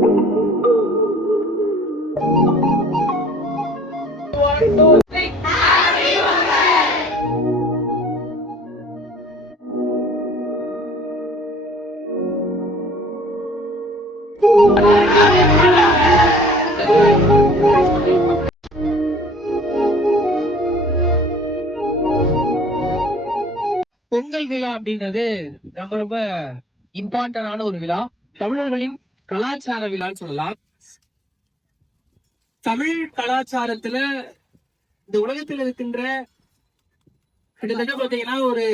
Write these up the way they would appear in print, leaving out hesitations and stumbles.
பொங்கல் விழா அப்படின்றது ரொம்ப ரொம்ப இம்பார்ட்டன்டான ஒரு விழா. தமிழர்களின் கலாச்சார விழான்னு சொல்லலாம். தமிழ் கலாச்சாரத்துல இந்த உலகத்தில் இருக்கின்ற கிட்டத்தட்ட பாத்தீங்கன்னா ஒரு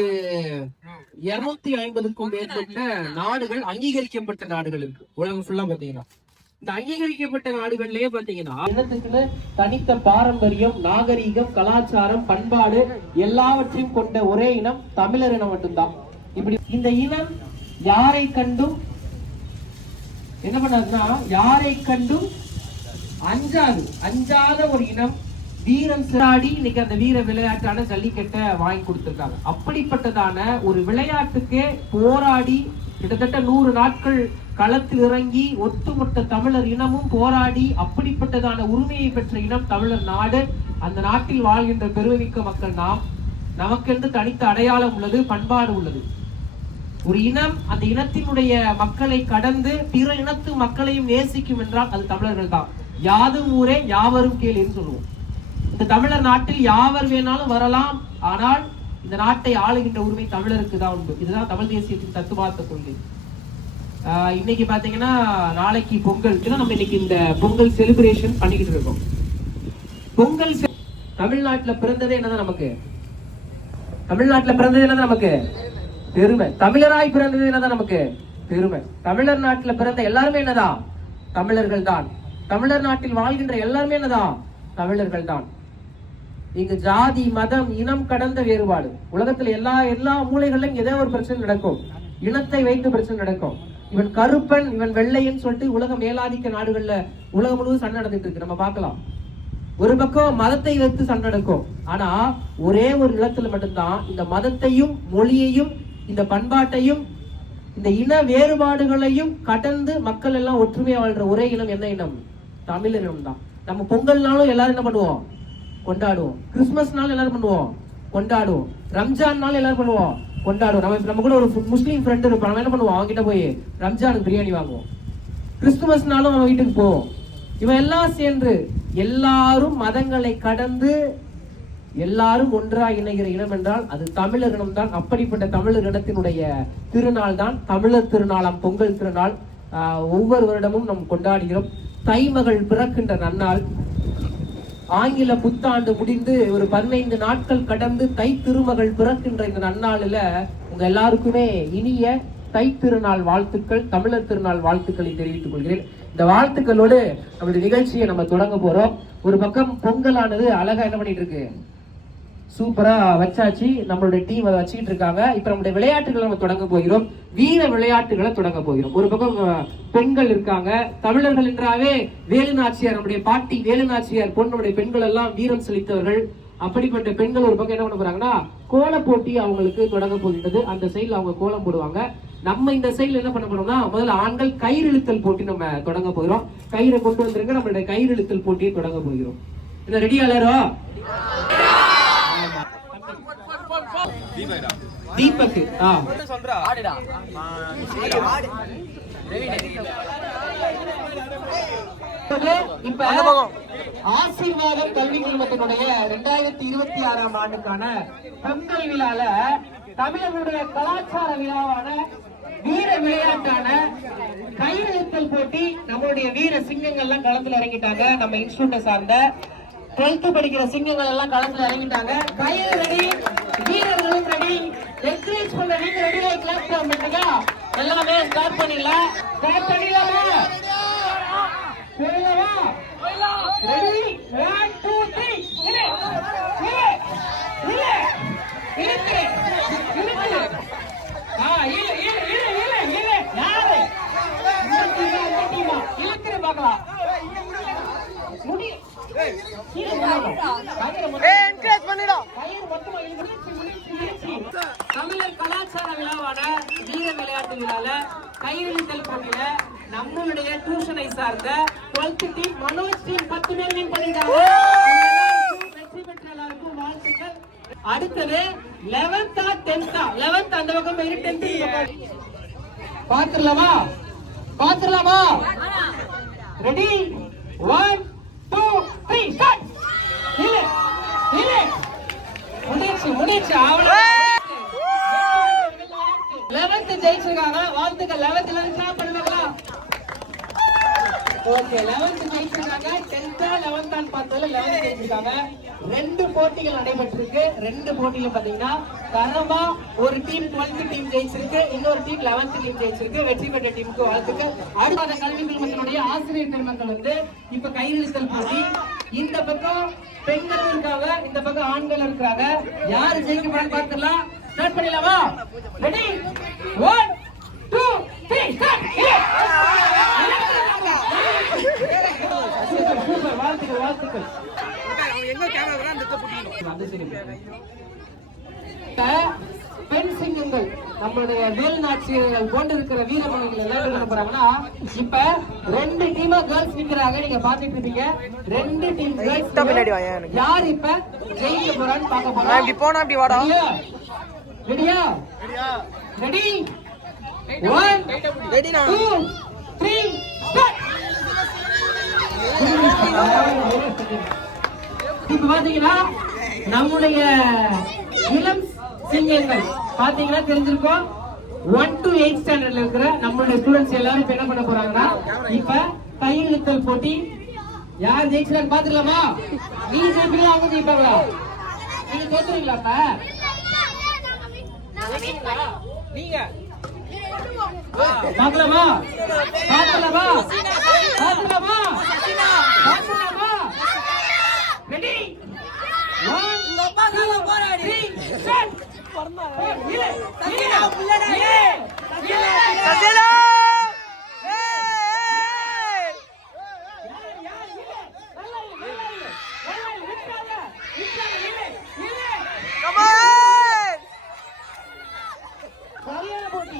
250க்கும் மேற்பட்ட நாடுகள், அங்கீகரிக்கப்பட்ட நாடுகள் இருக்கு உலகம் ஃபுல்லா. பாத்தீங்கன்னா இந்த அங்கீகரிக்கப்பட்ட நாடுகள்லயே பாத்தீங்கன்னா இனத்துக்குன்னு தனித்த பாரம்பரியம், நாகரீகம், கலாச்சாரம், பண்பாடு எல்லாவற்றையும் கொண்ட ஒரே இனம் தமிழர் இனம் மட்டும்தான். இப்படி இந்த இனம் யாரை கண்டும் என்ன பண்ணாதுன்னா, யாரை கண்டும் அஞ்சாத ஒரு இனம். வீரம் சிராடி இன்னைக்கு அந்த வீர விளையாட்டான ஜல்லிக்கட்டை வாங்கி கொடுத்திருக்காங்க. அப்படிப்பட்டதான ஒரு விளையாட்டுக்கே போராடி கிட்டத்தட்ட 100 நாட்கள் களத்தில் இறங்கி ஒட்டுமொத்த தமிழர் இனமும் போராடி அப்படிப்பட்டதான உரிமையை பெற்ற இனம் தமிழர் நாடு. அந்த நாட்டில் வாழ்கின்ற பெருமைமிக்க மக்கள் நாம். நமக்கென்று தனித்த அடையாளம் உள்ளது, பண்பாடு உள்ளது. ஒரு இனம் அந்த இனத்தினுடைய மக்களை கடந்து பிற இனத்து மக்களையும் நேசிக்கும் என்றால் அது தமிழர்கள் தான். யாதும் ஊரே யாவரும் கேள் என்று சொல்லுவோம். இந்த தமிழர் நாட்டில் யாவர் வேணாலும் வரலாம், ஆனால் இந்த நாட்டை ஆளுகின்ற உரிமை தமிழருக்கு தான் உண்டு. இதுதான் தமிழ் தேசியத்தின் தத்துவார்த்த கொள்கை. இன்னைக்கு பாத்தீங்கன்னா நாளைக்கு பொங்கல், நம்ம இன்னைக்கு இந்த பொங்கல் செலிப்ரேஷன் பண்ணிக்கிட்டு இருக்கோம். பொங்கல் தமிழ்நாட்டுல பிறந்ததே என்னதான் நமக்கு, தமிழ்நாட்டுல பிறந்தது என்னதான் நமக்கு பெருமை. தமிழராய் பிறந்தது என்னதான் நமக்கு பெருமை. தமிழர் நாட்டுல பிறந்த எல்லாருமே என்னதான் தமிழர்கள் தான். தமிழர் நாட்டில் வாழ்கின்ற எல்லாருமே என்னதான் தமிழர்கள் தான். இங்கு ஜாதி, மதம், இனம் கடந்த வேறுபாடு. உலகத்துல எல்லா மூலைகளிலும் ஏதோ ஒரு பிரச்சனை நடக்கும். இனத்தை வைத்து பிரச்சனை நடக்கும். இவன் கருப்பன், இவன் வெள்ளைன்னு சொல்லிட்டு உலக மேலாதிக்க நாடுகள்ல உலகம் முழுவதும் சண்டை நடந்துட்டு இருக்கு, நம்ம பார்க்கலாம். ஒரு பக்கம் மதத்தை வைத்து சண்டை நடக்கும். ஆனா ஒரே ஒரு நிலத்துல மட்டும்தான் இந்த மதத்தையும் மொழியையும் இந்த பண்பாட்டையும் இந்த இன வேறுபாடுகளையும் கடந்து மக்கள் எல்லாம் ஒற்றுமையா வாழ்ற ஒரே இனம் என்ன இனம்? தமிழர் இனம் தான். நம்ம பொங்கல்னாலும் எல்லாரும் என்ன பண்ணுவோம்? கொண்டாடுவோம். கிறிஸ்துமஸ்னாலும் எல்லாரும் பண்ணுவோம், கொண்டாடுவோம். ரம்ஜான்னாலும் எல்லாரும் பண்ணுவோம், கொண்டாடுவோம். நம்ம கூட ஒரு முஸ்லீம் ஃப்ரெண்ட் இருப்பான், நம்ம என்ன பண்ணுவோம்? அவங்ககிட்ட போய் ரம்ஜானுக்கு பிரியாணி வாங்குவோம். கிறிஸ்துமஸ்னாலும் அவன் வீட்டுக்கு போவோம். இவன் எல்லாம் சேர்ந்து எல்லாரும் மதங்களை கடந்து எல்லாரும் ஒன்றாக இணைகிற இனம் என்றால் அது தமிழர் இனம் தான். அப்படிப்பட்ட தமிழர் இனத்தினுடைய திருநாள் தான் தமிழர் திருநாளாம் பொங்கல் திருநாள். ஒவ்வொரு வருடமும் நாம் கொண்டாடுகிறோம். தைமகள் பிறக்கின்ற நன்னாள். ஆங்கில புத்தாண்டு முடிந்து ஒரு 15 நாட்கள் கடந்து தை திருமகள் பிறக்கின்ற இந்த நன்னாளில் உங்க எல்லாருக்குமே இனிய தை திருநாள் வாழ்த்துக்கள், தமிழர் திருநாள் வாழ்த்துக்களை தெரிவித்துக் கொள்கிறேன். இந்த வாழ்த்துக்களோடு நம்மளுடைய நிகழ்ச்சியை நம்ம தொடங்க போறோம். ஒரு பக்கம் பொங்கலானது அழகா என்ன பண்ணிட்டு இருக்கு, சூப்பரா வச்சாச்சு. நம்மளுடைய டீம் அதை வச்சுக்கிட்டு இருக்காங்க. இப்ப நம்மளுடைய விளையாட்டுகளை நம்ம தொடங்க போகிறோம். வீர விளையாட்டுகளை தொடங்க போகிறோம். ஒரு பக்கம் பெண்கள் இருக்காங்க. தமிழர்கள் என்றாவே வேலுநாச்சியார், நம்முடைய பாட்டி வேலுநாச்சியார் பொண்ணுடைய பெண்கள் எல்லாம் வீரம் செலுத்தவர்கள். அப்படிப்பட்ட பெண்கள் ஒரு பக்கம் என்ன பண்ண போறாங்கன்னா, கோல போட்டி அவங்களுக்கு தொடங்க போகின்றது. அந்த சைட்ல அவங்க கோலம் போடுவாங்க. நம்ம இந்த சைட்ல என்ன பண்ண போறோம்னா, முதல்ல ஆண்கள் கயிறு இழுத்தல் போட்டி நம்ம தொடங்க போகிறோம். கயிறை கொண்டு வந்துருங்க, நம்மளுடைய கயிறு இழுத்தல் போட்டியை தொடங்க போகிறோம். இந்த ரெடியா எல்லாரும்? தீபக் இப்ப ஆசீர்வாதம் கல்வி குழுமத்தினுடைய 2026ஆம் ஆண்டுக்கான பொங்கல் விழால தமிழர்களுடைய கலாச்சார விழாவான வீர விளையாட்டான கயிறு இழுத்தல் போட்டி நம்மளுடைய வீர சிங்கங்கள்லாம் களத்துல இறங்கிட்டாங்க. நம்ம இன்ஸ்டியூட்டை சார்ந்த 12th படிக்கிற சிங்கங்கள் எல்லாம் களத்துல இறங்கிட்டாங்க. கயிறு ரெடி, வீரர்களும் ரெடி. என்கரேஜ் பண்ண நீங்க ரெடியா கிளாஸ் பண்ணுங்க. எல்லாமே ஸ்டார்ட் பண்ணிடலாம். ஸ்டார்ட் பண்ணிடலாமா? போயிடலாமா? ரெடி 1 2 3 இரு இருக்கு யாரு இழுக்கிற பாக்கலாம் முடி தமிழர் கலாச்சார விழாவான வீர விளையாட்டு விழால கயிறு இழுத்தல் போட்டியில நம்மளுடைய டியூஷனை சார்ந்த 12th டீம் மனோஜ் டீம் 10 பேர் வின் பண்ணிட்டாங்க. வெற்றி பெற்ற எல்லாருக்கும் வாழ்த்துக்கள். அடுத்தது 11th 10th 11th அந்த பக்கம் போய் 10th பாத்துறலாமா? Ready 1 2 3 start. இல்ல முடிச்சு அவ்வளவு 11th ஜெயிச்சிருக்காங்க. வாழ்த்துக்கள். 11th கிளாப் பண்ணுவாங்களா? ஓகே 11th ஜெயிச்சிருக்காங்க. 10th 11th பார்த்ததுல 11th ஜெயிச்சிருக்காங்க. 2 போட்டிகள் நடைபெற்றிருக்கு. 2 போட்டியில பாத்தீங்கன்னா தரமா ஒரு டீம் 12th டீம் ஜெயிச்சிருக்கு, இன்னொரு டீம் 11th டீம் ஜெயிச்சிருக்கு. வெற்றி பெற்ற டீமுக்கு வாழ்த்துக்கள். அடுத்த கல்வி குழுமத்தினுடைய ஆசிரியர் பெருமக்கள் வந்து இப்ப கையெழுத்தல் போட்டி. இந்த பக்கம் பெண்கள் இருக்காங்க, இந்த பக்கம் ஆண்கள் இருக்காங்க. யாரு ஜெயிக்க போறான்னு பார்த்துடலாம். ஸ்டார்ட் பண்ணிடலாமா? Ready 1 2 3 start. சூப்பர். வாழ்த்துக்கள். பெண் சிங்கங்கள் நம்மளுடைய வேல் நாச்சியர்கள் போன்று இருக்கிற வீரமணிகள் எல்லாம் என்ன போறாங்கன்னா, இப்ப 2 டீமா கேர்ள்ஸ் நிக்கிறாங்க. நீங்க பாத்துட்டு இருக்கீங்க. 2 டீம் கேர்ள்ஸ் யார் இப்ப ஜெயிக்க போறான்னு பார்க்க போறோம். இப்படி போனா அப்படி வாடா. ரெடியா? Ready 1 2 3 start. இப்ப பாத்தீங்கன்னா நம்முடைய இளம் சிங்கங்கள் பாத்தீங்கன்னா தெரிஞ்சிருக்கோம். 1 to 8 ஸ்டாண்டர்ட்ல இருக்கிற நம்மளுடைய ஸ்டூடெண்ட்ஸ் எல்லாரும் இப்ப என்ன பண்ண போறாங்கன்னா, இப்ப கையெழுத்தல் போட்டி. யார் ஜெயிச்சான்னு பாத்துக்கலாமா? நீங்க ஜெயிப்பீங்களா, அவங்க ஜெயிப்பாங்களா? நீங்க தோத்துறீங்களா? நீங்க பாக்கலாமா? Ready 1 2 3 start. சரியான போட்டி.